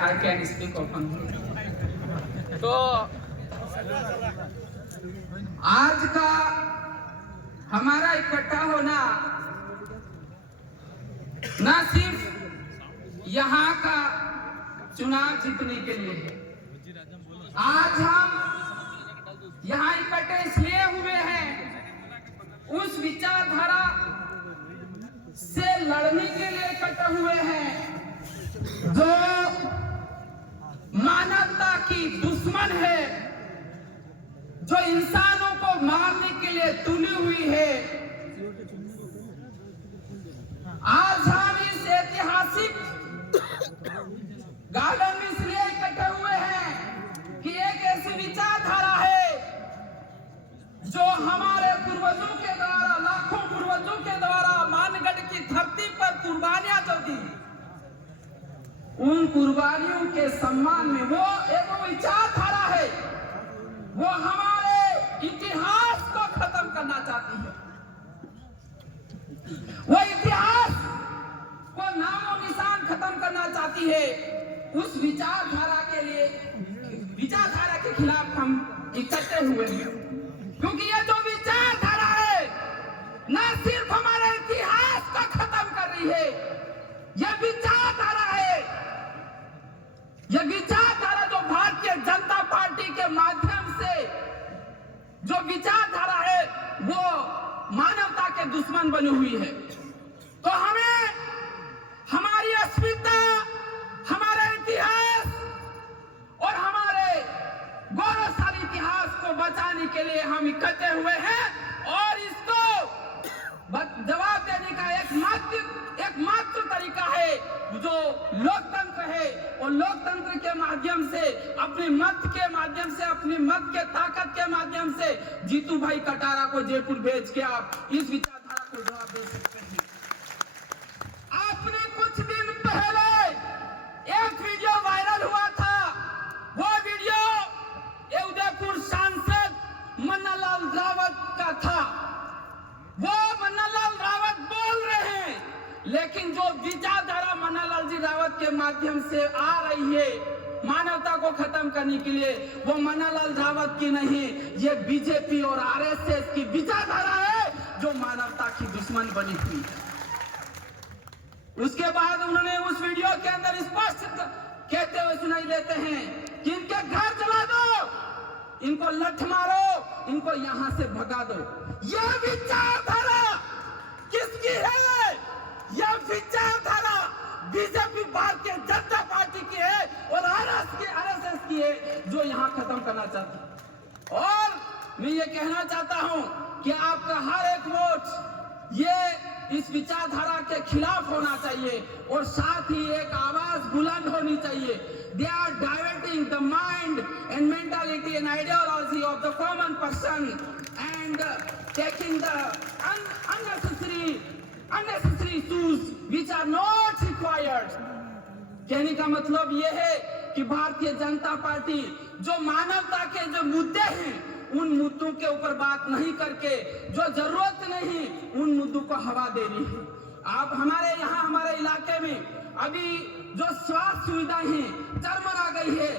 I can speak open. तो आज का हमारा इकट्ठा होना न सिर्फ यहाँ का चुनाव जीतने के लिए है। आज हम यहाँ इकट्ठे इसलिए हुए हैं, उस विचारधारा से लड़ने के लिए इकट्ठे हुए हैं जो मानवता की दुश्मन है, जो इंसानों को मारने के लिए तुली हुई है। आज हम इस ऐतिहासिक गार्डन में इसलिए इकट्ठे हुए हैं कि एक ऐसी विचारधारा है जो हमारे पूर्वजों के द्वारा, लाखों पूर्वजों के द्वारा मानगढ़ की धरती पर कुर्बानियां जो दी, उन कुर्बानियों के सम्मान में वो एक विचारधारा है, वो हमारे इतिहास को खत्म करना चाहती है। वो इतिहास को नामो निशान खत्म करना चाहती है। उस विचारधारा के लिए, विचारधारा के खिलाफ हम इकट्ठे हुए हैं, क्योंकि ये जो विचारधारा है न सिर्फ हमारे इतिहास को खत्म कर रही है, यह विचारधारा है, यह विचारधारा जो भारतीय जनता पार्टी के माध्यम से जो विचारधारा है वो मानवता के दुश्मन बनी हुई है। तो हमें हमारी अस्मिता, हमारा इतिहास और हमारे गौरवशाली इतिहास को बचाने के लिए हम इकट्ठे हुए हैं और इसको जवाब देने का एकमात्र तरीका है जो लोकतंत्र है। और लोकतंत्र के माध्यम से, अपने मत के माध्यम से, अपनी मत के ताकत के माध्यम से जीतू भाई कटारा को जयपुर भेज के आप इस विचारधारा को जवाब दे सकते हैं। आपने कुछ दिन पहले एक वीडियो वायरल हुआ था, वो वीडियो उदयपुर सांसद मन्नालाल रावत का था। वो मन्नालाल रावत बोल रहे हैं, लेकिन जो विचारधारा मन्नालाल जी रावत के माध्यम से आ रही है मानवता को खत्म करने के लिए, वो मन्नालाल रावत की नहीं, ये बीजेपी और आरएसएस की विचारधारा है जो मानवता की दुश्मन बनी हुई है। उसके बाद उन्होंने उस वीडियो के अंदर स्पष्ट कहते हुए सुनाई देते हैं कि इनके घर जला दो, इनको लठ मारो, इनको यहां से भगा दो। यह विचारधारा किसकी है? यह विचारधारा बीजेपी, भारतीय जनता पार्टी की है और आरएसएस की है, जो यहां खत्म करना चाहती है। और मैं ये कहना चाहता हूं कि आपका हर एक वोट ये इस विचारधारा के खिलाफ होना चाहिए और साथ ही एक आवाज बुलंद होनी चाहिए। They are diverting the mind and mentality and ideology of the common person and taking the unnecessary issues which are not required. कहने का मतलब ये है कि भारतीय जनता पार्टी जो मानवता के जो मुद्दे हैं उन मुद्दों के ऊपर बात नहीं करके, जो जरूरत नहीं उन मुद्दों को हवा दे रही है। आप हमारे यहाँ, हमारे इलाके में अभी जो स्वास्थ्य सुविधाएं हैं चरमरा गई है।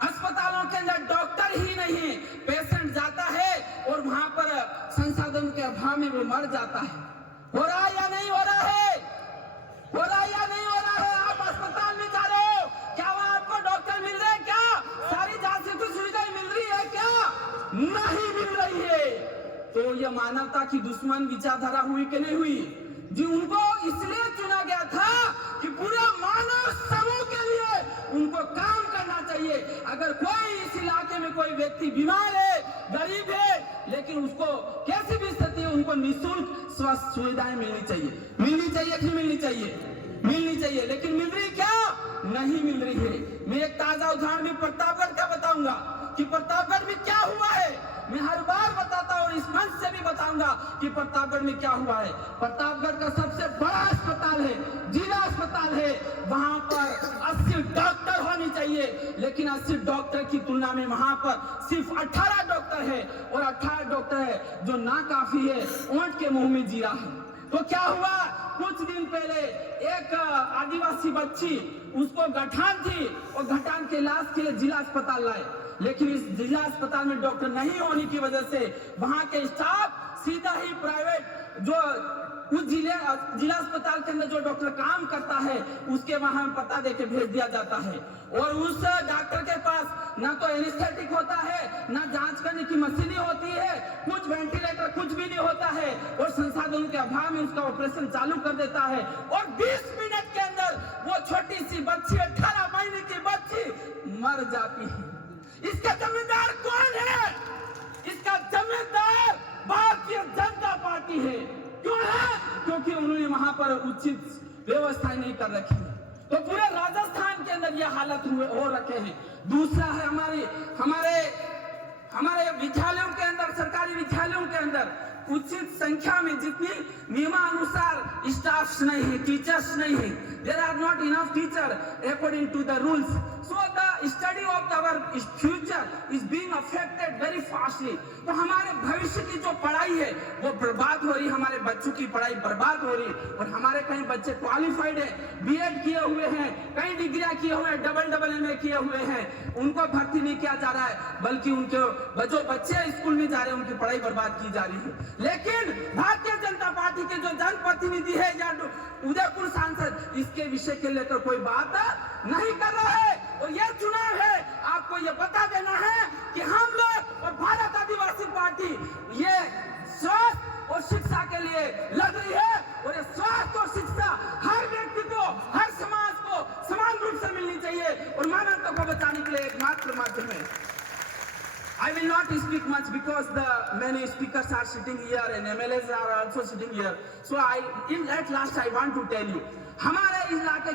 अस्पतालों के अंदर डॉक्टर ही नहीं, पेशेंट जाता है और वहां पर संसाधन के अभाव में वो मर जाता है। हो रहा है या नहीं हो रहा है? हो रहा है या नहीं हो रहा है? आप अस्पताल में जा रहे हो, क्या वहां आपको डॉक्टर मिल रहे हैं? क्या सारी जांच की सुविधाएं मिल रही है? क्या नहीं मिल रही है? तो ये मानवता की दुश्मन विचारधारा हुई कि नहीं हुई? जी, उनको इसलिए चुना गया था कि पूरे मानव समूह के लिए उनको काम करना चाहिए। अगर कोई इस इलाके में कोई व्यक्ति बीमार है, गरीब है, लेकिन उसको कैसी भी स्थिति है उनको निःशुल्क स्वास्थ्य सुविधाएं मिलनी चाहिए। मिलनी चाहिए कि मिलनी चाहिए? मिलनी चाहिए। लेकिन मिल रही क्या? नहीं मिल रही है। मैं एक ताजा उदाहरण भी प्रतापगढ़ का बताऊंगा कि प्रतापगढ़ में क्या हुआ है। मैं हर बार बताता हूँ और इस मंच से भी बताऊंगा कि प्रतापगढ़ में क्या हुआ है। प्रतापगढ़ का सबसे बड़ा अस्पताल है, जिला अस्पताल है, वहां पर 80 डॉक्टर होनी चाहिए, लेकिन 80 डॉक्टर की तुलना में वहां पर सिर्फ 18 डॉक्टर है और 18 डॉक्टर है जो नाकाफी है, ओंठ के मुंह में जीरा है। तो क्या हुआ? कुछ दिन पहले एक आदिवासी बच्ची, उसको गठान थी और गठान के इलाज के लिए जिला अस्पताल लाए, लेकिन इस जिला अस्पताल में डॉक्टर नहीं होने की वजह से वहां के स्टाफ सीधा ही प्राइवेट जो उस जिला अस्पताल के अंदर जो डॉक्टर काम करता है उसके वहां पता देके भेज दिया जाता है। और उस डॉक्टर के पास ना तो एनेस्थेटिक होता है, ना जांच करने की मशीन होती है, कुछ वेंटिलेटर कुछ भी नहीं होता है, और संसाधनों के अभाव में उसका ऑपरेशन चालू कर देता है और 20 मिनट के अंदर वो छोटी सी बच्ची, 18 महीने की बच्ची मर जाती है। इसका जिम्मेदार कौन है? इसका जिम्मेदार भारतीय जनता पार्टी है। क्यों है? क्योंकि उन्होंने वहां पर उचित व्यवस्था नहीं कर रखी है। तो पूरे राजस्थान के अंदर ये हालत हो रखे हैं। दूसरा है हमारे विद्यालयों के अंदर, सरकारी विद्यालयों के अंदर उचित संख्या में जितनी नियमानुसार स्टाफ्स नहीं है, टीचर्स नहीं है, there are not enough teacher according to the rules, so the study of our future is being affected very fastly. तो हमारे भविष्य की जो पढ़ाई है वो बर्बाद हो रही, हमारे बच्चों की पढ़ाई बर्बाद हो रही। और हमारे कई बच्चे क्वालिफाइड है, बीएड किए हुए हैं, कई डिग्रियां किए हुए हैं, डबल एमए किए हुए हैं, उनको भर्ती नहीं किया जा रहा है, बल्कि उनके जो बच्चे स्कूल में जा रहे हैं उनकी पढ़ाई बर्बाद की जा रही है। लेकिन भारतीय जनता पार्टी के जो जनप्रतिनिधि है या उदयपुर सांसद इसके विषय के लेकर कोई बात नहीं कर रहा है। और यह चुनाव है, आपको यह बता देना है कि हम लोग और भारत आदिवासी पार्टी ये स्वास्थ्य और शिक्षा के लिए लड़ रही है। और ये स्वास्थ्य और शिक्षा हर व्यक्ति को, हर समाज को समान रूप से मिलनी चाहिए और मानवता को बचाने के लिए एकमात्र माध्यम है। I will not speak much because the many speakers are sitting here and MLAs are also sitting here. So at last I want to tell you, हमारे इलाके